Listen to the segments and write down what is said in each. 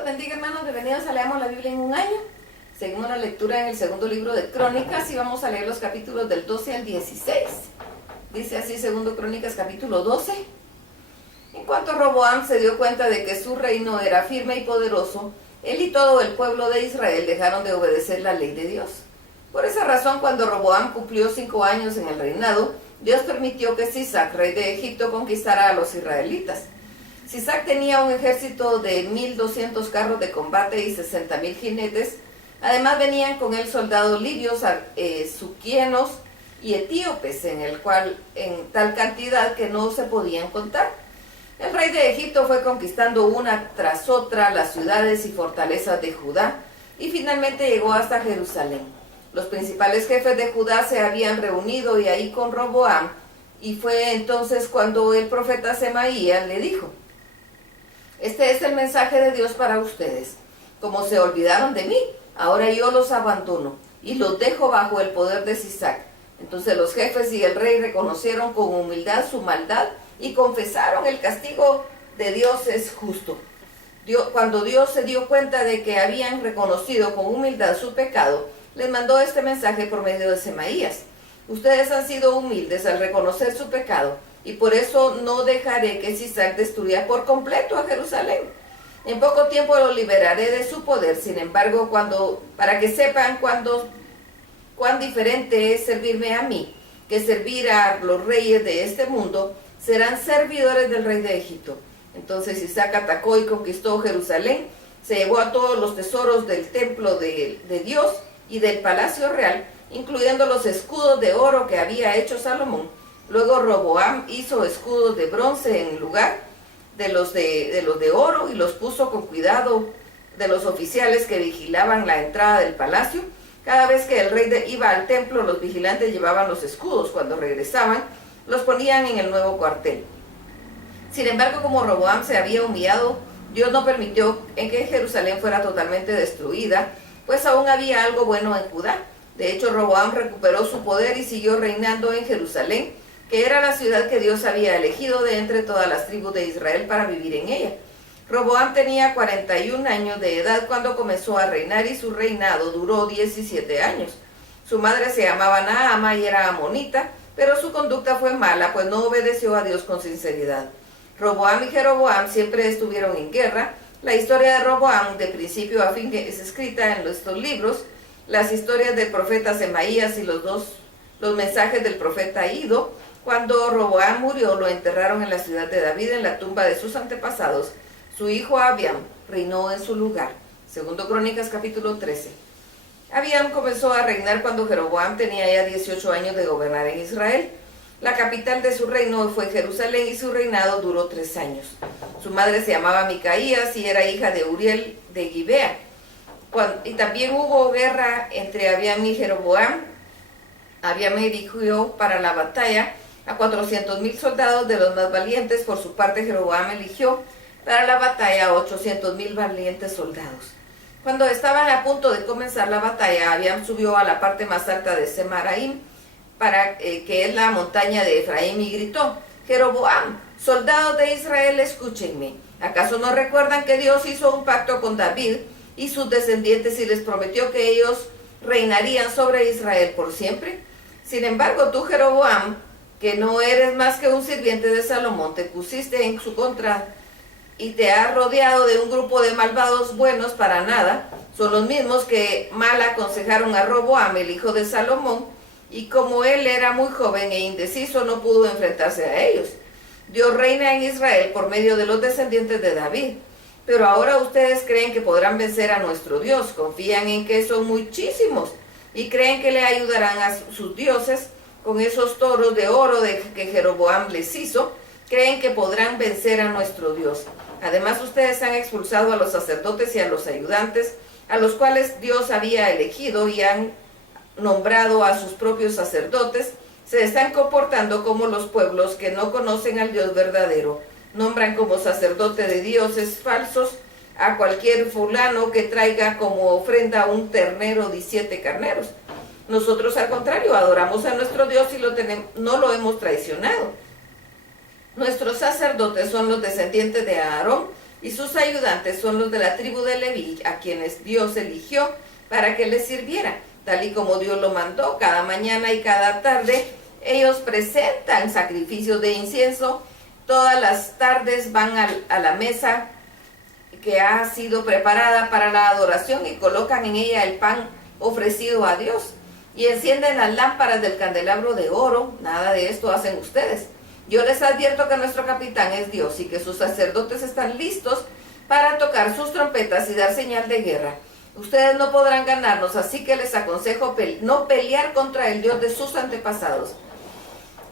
los bendiga, hermanos. Bienvenidos a Leamos la Biblia en un año. Seguimos la lectura en el segundo libro de Crónicas y vamos a leer los capítulos del 12 al 16. Dice así segundo Crónicas capítulo 12. En cuanto Roboam se dio cuenta de que su reino era firme y poderoso, él y todo el pueblo de Israel dejaron de obedecer la ley de Dios. Por esa razón, cuando Roboam cumplió 5 años en el reinado, Dios permitió que Sisac, rey de Egipto, conquistara a los israelitas. Sisac tenía un ejército de 1,200 carros de combate y 60,000 jinetes. Además venían con él soldados libios, suquienos y etíopes, en tal cantidad que no se podían contar. El rey de Egipto fue conquistando una tras otra las ciudades y fortalezas de Judá y finalmente llegó hasta Jerusalén. Los principales jefes de Judá se habían reunido y ahí con Roboam, y fue entonces cuando el profeta Semaías le dijo: este es el mensaje de Dios para ustedes. Como se olvidaron de mí, ahora yo los abandono y los dejo bajo el poder de Sisac. Entonces los jefes y el rey reconocieron con humildad su maldad y confesaron: el castigo de Dios es justo. Cuando Dios se dio cuenta de que habían reconocido con humildad su pecado, les mandó este mensaje por medio de Semaías: ustedes han sido humildes al reconocer su pecado, y por eso no dejaré que Sisac destruya por completo a Jerusalén. En poco tiempo lo liberaré de su poder. Sin embargo, para que sepan cuán diferente es servirme a mí que servir a los reyes de este mundo, serán servidores del rey de Egipto. Entonces Sisac atacó y conquistó Jerusalén, se llevó a todos los tesoros del templo de Dios y del palacio real, incluyendo los escudos de oro que había hecho Salomón. Luego Roboam hizo escudos de bronce en lugar de los de oro y los puso con cuidado de los oficiales que vigilaban la entrada del palacio. Cada vez que el rey iba al templo, los vigilantes llevaban los escudos. Cuando regresaban, los ponían en el nuevo cuartel. Sin embargo, como Roboam se había humillado, Dios no permitió que Jerusalén fuera totalmente destruida, pues aún había algo bueno en Judá. De hecho, Roboam recuperó su poder y siguió reinando en Jerusalén, que era la ciudad que Dios había elegido de entre todas las tribus de Israel para vivir en ella. Roboam tenía 41 años de edad cuando comenzó a reinar y su reinado duró 17 años. Su madre se llamaba Naama y era amonita, pero su conducta fue mala, pues no obedeció a Dios con sinceridad. Roboam y Jeroboam siempre estuvieron en guerra. La historia de Roboam, de principio a fin, es escrita en estos libros. Las historias del profeta Semaías y los mensajes del profeta Ido. Cuando Roboam murió, lo enterraron en la ciudad de David, en la tumba de sus antepasados. Su hijo Abiam reinó en su lugar. Segundo Crónicas capítulo 13. Abiam comenzó a reinar cuando Jeroboam tenía ya 18 años de gobernar en Israel. La capital de su reino fue Jerusalén y su reinado duró 3 años. Su madre se llamaba Micaías y era hija de Uriel de Gibea. Y también hubo guerra entre Abiam y Jeroboam. Abiam eligió para la batalla a 400,000 soldados de los más valientes. Por su parte, Jeroboam eligió para la batalla a 800,000 valientes soldados. Cuando estaban a punto de comenzar la batalla, Abiam subió a la parte más alta de Semaraim, que es la montaña de Efraín, y gritó: Jeroboam, soldados de Israel, escúchenme. ¿Acaso no recuerdan que Dios hizo un pacto con David y sus descendientes y les prometió que ellos reinarían sobre Israel por siempre? Sin embargo, tú, Jeroboam, que no eres más que un sirviente de Salomón, te pusiste en su contra y te has rodeado de un grupo de malvados buenos para nada. Son los mismos que mal aconsejaron a Roboam, el hijo de Salomón, y como él era muy joven e indeciso, no pudo enfrentarse a ellos. Dios reina en Israel por medio de los descendientes de David. Pero ahora ustedes creen que podrán vencer a nuestro Dios, confían en que son muchísimos y creen que le ayudarán a sus dioses con esos toros de oro que Jeroboam les hizo. Creen que podrán vencer a nuestro Dios. Además, ustedes han expulsado a los sacerdotes y a los ayudantes, a los cuales Dios había elegido, y han nombrado a sus propios sacerdotes. Se están comportando como los pueblos que no conocen al Dios verdadero. Nombran como sacerdote de dioses falsos a cualquier fulano que traiga como ofrenda un ternero de 7 carneros. Nosotros, al contrario, adoramos a nuestro Dios y no lo hemos traicionado. Nuestros sacerdotes son los descendientes de Aarón, y sus ayudantes son los de la tribu de Leví, a quienes Dios eligió para que les sirviera, tal y como Dios lo mandó. Cada mañana y cada tarde ellos presentan sacrificios de incienso. Todas las tardes van a la mesa que ha sido preparada para la adoración y colocan en ella el pan ofrecido a Dios. Y encienden las lámparas del candelabro de oro. Nada de esto hacen ustedes. Yo les advierto que nuestro capitán es Dios y que sus sacerdotes están listos para tocar sus trompetas y dar señal de guerra. Ustedes no podrán ganarnos, así que les aconsejo no pelear contra el Dios de sus antepasados.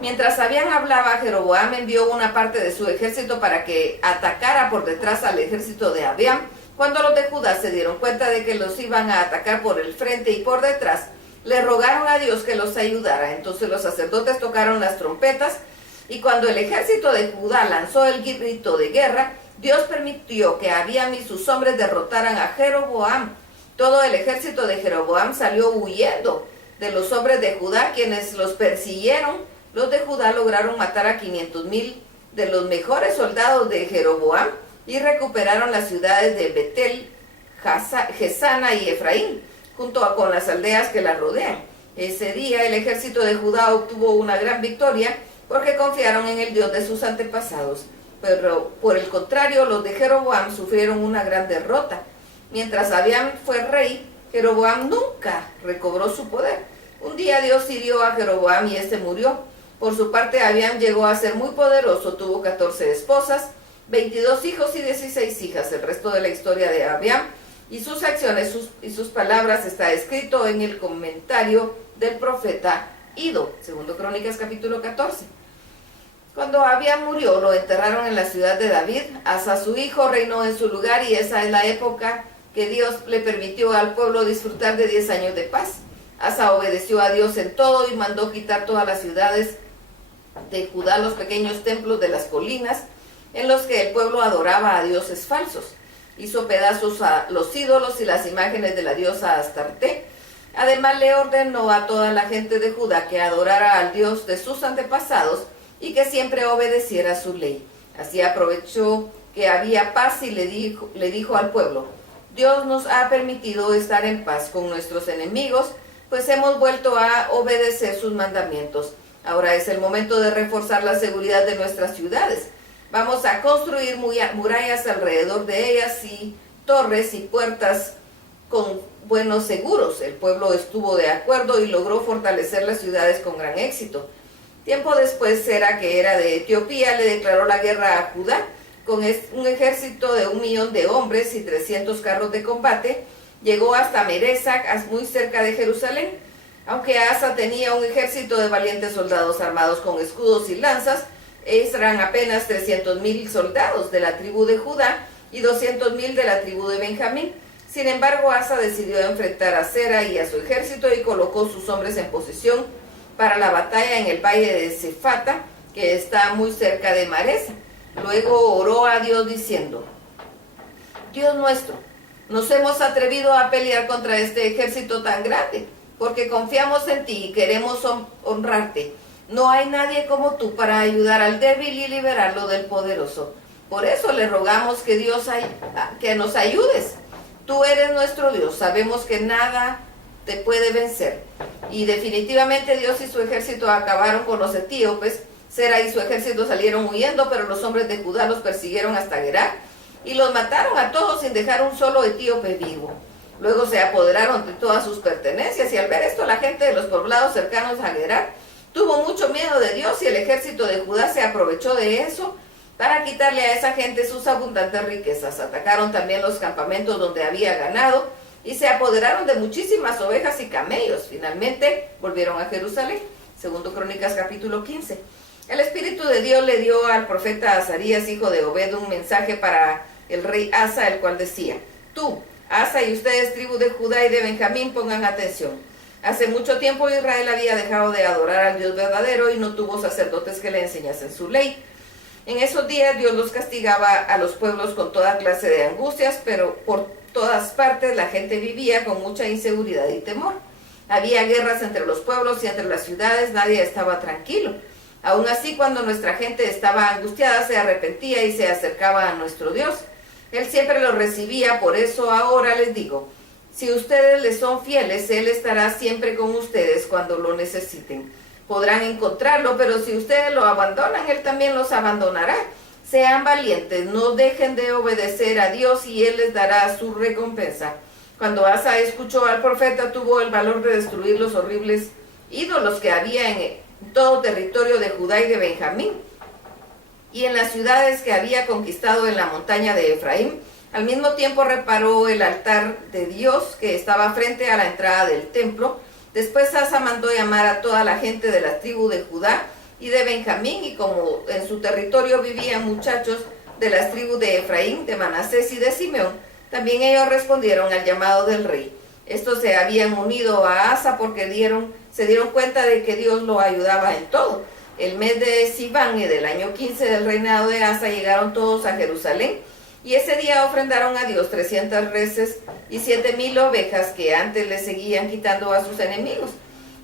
Mientras Abiam hablaba, Jeroboam envió una parte de su ejército para que atacara por detrás al ejército de Abiam. Cuando los de Judá se dieron cuenta de que los iban a atacar por el frente y por detrás, le rogaron a Dios que los ayudara. Entonces los sacerdotes tocaron las trompetas, y cuando el ejército de Judá lanzó el grito de guerra, Dios permitió que Abiam y sus hombres derrotaran a Jeroboam. Todo el ejército de Jeroboam salió huyendo de los hombres de Judá, quienes los persiguieron. Los de Judá lograron matar a 500,000 de los mejores soldados de Jeroboam y recuperaron las ciudades de Betel, Gesana y Efraín, junto con las aldeas que las rodean. Ese día el ejército de Judá obtuvo una gran victoria porque confiaron en el Dios de sus antepasados. Pero por el contrario, los de Jeroboam sufrieron una gran derrota. Mientras Abiam fue rey, Jeroboam nunca recobró su poder. Un día Dios hirió a Jeroboam y este murió. Por su parte, Abiam llegó a ser muy poderoso, tuvo 14 esposas, 22 hijos y 16 hijas. El resto de la historia de Abiam y sus acciones y sus palabras está escrito en el comentario del profeta Ido, 2 Crónicas capítulo 14. Cuando Abiam murió, lo enterraron en la ciudad de David. Asa, su hijo, reinó en su lugar, y esa es la época que Dios le permitió al pueblo disfrutar de 10 años de paz. Asa obedeció a Dios en todo y mandó quitar todas las ciudades de Judá, los pequeños templos de las colinas en los que el pueblo adoraba a dioses falsos. Hizo pedazos a los ídolos y las imágenes de la diosa Astarte. Además le ordenó a toda la gente de Judá que adorara al Dios de sus antepasados y que siempre obedeciera su ley. Así aprovechó que había paz y le dijo al pueblo: Dios nos ha permitido estar en paz con nuestros enemigos, pues hemos vuelto a obedecer sus mandamientos. Ahora es el momento de reforzar la seguridad de nuestras ciudades. Vamos a construir murallas alrededor de ellas y torres y puertas con buenos seguros. El pueblo estuvo de acuerdo y logró fortalecer las ciudades con gran éxito. Tiempo después, Sera, que era de Etiopía, le declaró la guerra a Judá con un ejército de 1,000,000 de hombres y 300 carros de combate. Llegó hasta Meresac, muy cerca de Jerusalén. Aunque Asa tenía un ejército de valientes soldados armados con escudos y lanzas, eran apenas 300,000 soldados de la tribu de Judá y 200,000 de la tribu de Benjamín. Sin embargo, Asa decidió enfrentar a Sera y a su ejército y colocó sus hombres en posición para la batalla en el valle de Cefata, que está muy cerca de Maresa. Luego oró a Dios diciendo: Dios nuestro, nos hemos atrevido a pelear contra este ejército tan grande, porque confiamos en ti y queremos honrarte. No hay nadie como tú para ayudar al débil y liberarlo del poderoso. Por eso le rogamos que que nos ayudes. Tú eres nuestro Dios, sabemos que nada te puede vencer. Y definitivamente Dios y su ejército acabaron con los etíopes. Sera y su ejército salieron huyendo, pero los hombres de Judá los persiguieron hasta Gerar y los mataron a todos sin dejar un solo etíope vivo. Luego se apoderaron de todas sus pertenencias, y al ver esto la gente de los poblados cercanos a Gerar tuvo mucho miedo de Dios, y el ejército de Judá se aprovechó de eso para quitarle a esa gente sus abundantes riquezas. Atacaron también los campamentos donde había ganado y se apoderaron de muchísimas ovejas y camellos. Finalmente volvieron a Jerusalén. 2 Crónicas capítulo 15. El Espíritu de Dios le dio al profeta Azarías, hijo de Obed, un mensaje para el rey Asa, el cual decía: Tú, Asa, y ustedes, tribu de Judá y de Benjamín, pongan atención. Hace mucho tiempo Israel había dejado de adorar al Dios verdadero y no tuvo sacerdotes que le enseñasen su ley. En esos días Dios los castigaba a los pueblos con toda clase de angustias, pero por todas partes la gente vivía con mucha inseguridad y temor. Había guerras entre los pueblos y entre las ciudades, nadie estaba tranquilo. Aún así, cuando nuestra gente estaba angustiada, se arrepentía y se acercaba a nuestro Dios. Él siempre los recibía, por eso ahora les digo, si ustedes le son fieles, Él estará siempre con ustedes cuando lo necesiten. Podrán encontrarlo, pero si ustedes lo abandonan, Él también los abandonará. Sean valientes, no dejen de obedecer a Dios y Él les dará su recompensa. Cuando Asa escuchó al profeta, tuvo el valor de destruir los horribles ídolos que había en todo territorio de Judá y de Benjamín, y en las ciudades que había conquistado en la montaña de Efraín. Al mismo tiempo reparó el altar de Dios que estaba frente a la entrada del templo. Después Asa mandó llamar a toda la gente de la tribu de Judá y de Benjamín, y como en su territorio vivían muchachos de las tribus de Efraín, de Manasés y de Simeón, también ellos respondieron al llamado del rey. Estos se habían unido a Asa porque se dieron cuenta de que Dios lo ayudaba en todo. El mes de Siván y del año 15 del reinado de Asa llegaron todos a Jerusalén, y ese día ofrendaron a Dios 300 reses y 7,000 ovejas que antes le seguían quitando a sus enemigos.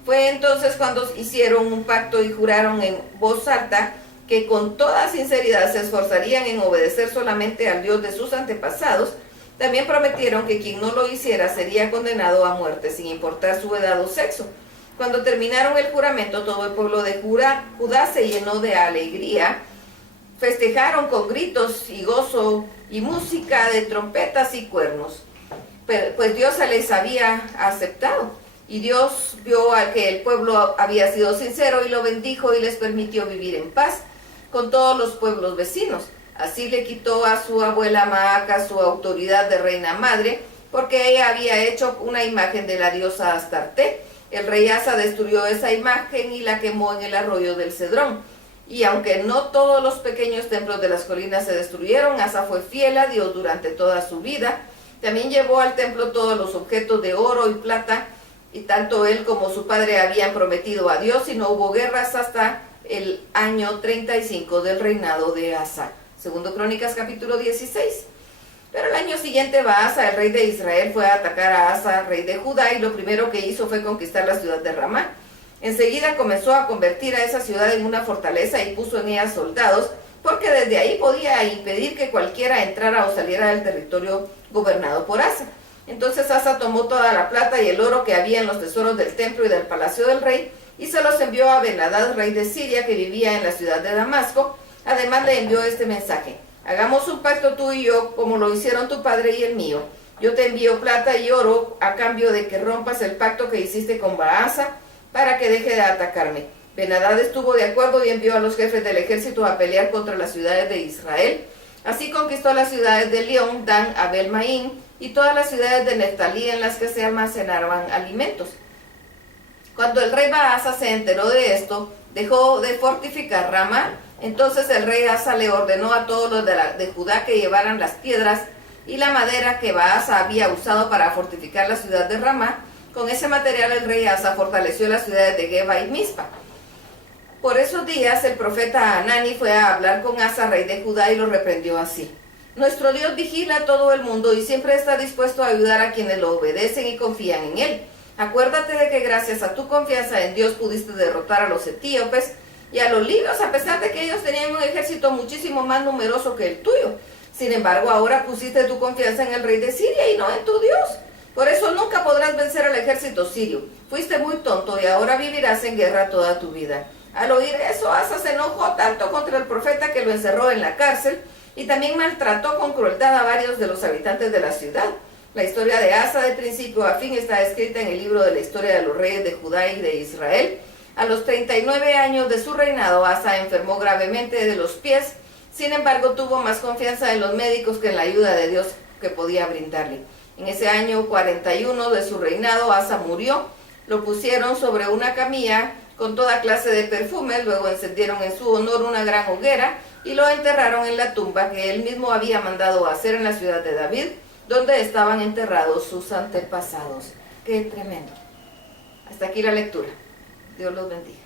Fue entonces cuando hicieron un pacto y juraron en voz alta que con toda sinceridad se esforzarían en obedecer solamente al Dios de sus antepasados. También prometieron que quien no lo hiciera sería condenado a muerte, sin importar su edad o sexo. Cuando terminaron el juramento, todo el pueblo de Judá se llenó de alegría. Festejaron con gritos y gozo y música de trompetas y cuernos, pues Dios se les había aceptado. Y Dios vio a que el pueblo había sido sincero y lo bendijo y les permitió vivir en paz con todos los pueblos vecinos. Así le quitó a su abuela Maaca su autoridad de reina madre, porque ella había hecho una imagen de la diosa Astarte. El rey Asa destruyó esa imagen y la quemó en el arroyo del Cedrón. Y aunque no todos los pequeños templos de las colinas se destruyeron, Asa fue fiel a Dios durante toda su vida. También llevó al templo todos los objetos de oro y plata, y tanto él como su padre habían prometido a Dios, y no hubo guerras hasta el año 35 del reinado de Asa. Segundo Crónicas capítulo 16. Pero el año siguiente Baasa, el rey de Israel, fue a atacar a Asa, rey de Judá, y lo primero que hizo fue conquistar la ciudad de Ramá. Enseguida comenzó a convertir a esa ciudad en una fortaleza y puso en ella soldados, porque desde ahí podía impedir que cualquiera entrara o saliera del territorio gobernado por Asa. Entonces Asa tomó toda la plata y el oro que había en los tesoros del templo y del palacio del rey, y se los envió a Ben-Hadad, rey de Siria, que vivía en la ciudad de Damasco. Además le envió este mensaje: hagamos un pacto tú y yo, como lo hicieron tu padre y el mío. Yo te envío plata y oro a cambio de que rompas el pacto que hiciste con Baasa, para que deje de atacarme. Ben-Hadad estuvo de acuerdo y envió a los jefes del ejército a pelear contra las ciudades de Israel. Así conquistó las ciudades de León, Dan, Abel-Maín y todas las ciudades de Neftalí en las que se almacenaban alimentos. Cuando el rey Baasa se enteró de esto, dejó de fortificar Ramá. Entonces el rey Asa le ordenó a todos los de Judá que llevaran las piedras y la madera que Baasa había usado para fortificar la ciudad de Ramá. Con ese material el rey Asa fortaleció las ciudades de Geba y Mizpa. Por esos días el profeta Hanani fue a hablar con Asa, rey de Judá, y lo reprendió así: nuestro Dios vigila a todo el mundo y siempre está dispuesto a ayudar a quienes lo obedecen y confían en él. Acuérdate de que gracias a tu confianza en Dios pudiste derrotar a los etíopes y a los libios, a pesar de que ellos tenían un ejército muchísimo más numeroso que el tuyo. Sin embargo, ahora pusiste tu confianza en el rey de Siria y no en tu Dios. Por eso nunca podrás vencer al ejército sirio. Fuiste muy tonto y ahora vivirás en guerra toda tu vida. Al oír eso, Asa se enojó tanto contra el profeta que lo encerró en la cárcel y también maltrató con crueldad a varios de los habitantes de la ciudad. La historia de Asa de principio a fin está escrita en el libro de la historia de los reyes de Judá y de Israel. A los 39 años de su reinado, Asa enfermó gravemente de los pies. Sin embargo, tuvo más confianza en los médicos que en la ayuda de Dios que podía brindarle. En ese año 41 de su reinado, Asa murió. Lo pusieron sobre una camilla con toda clase de perfumes, luego encendieron en su honor una gran hoguera y lo enterraron en la tumba que él mismo había mandado hacer en la ciudad de David, donde estaban enterrados sus antepasados. ¡Qué tremendo! Hasta aquí la lectura. Dios los bendiga.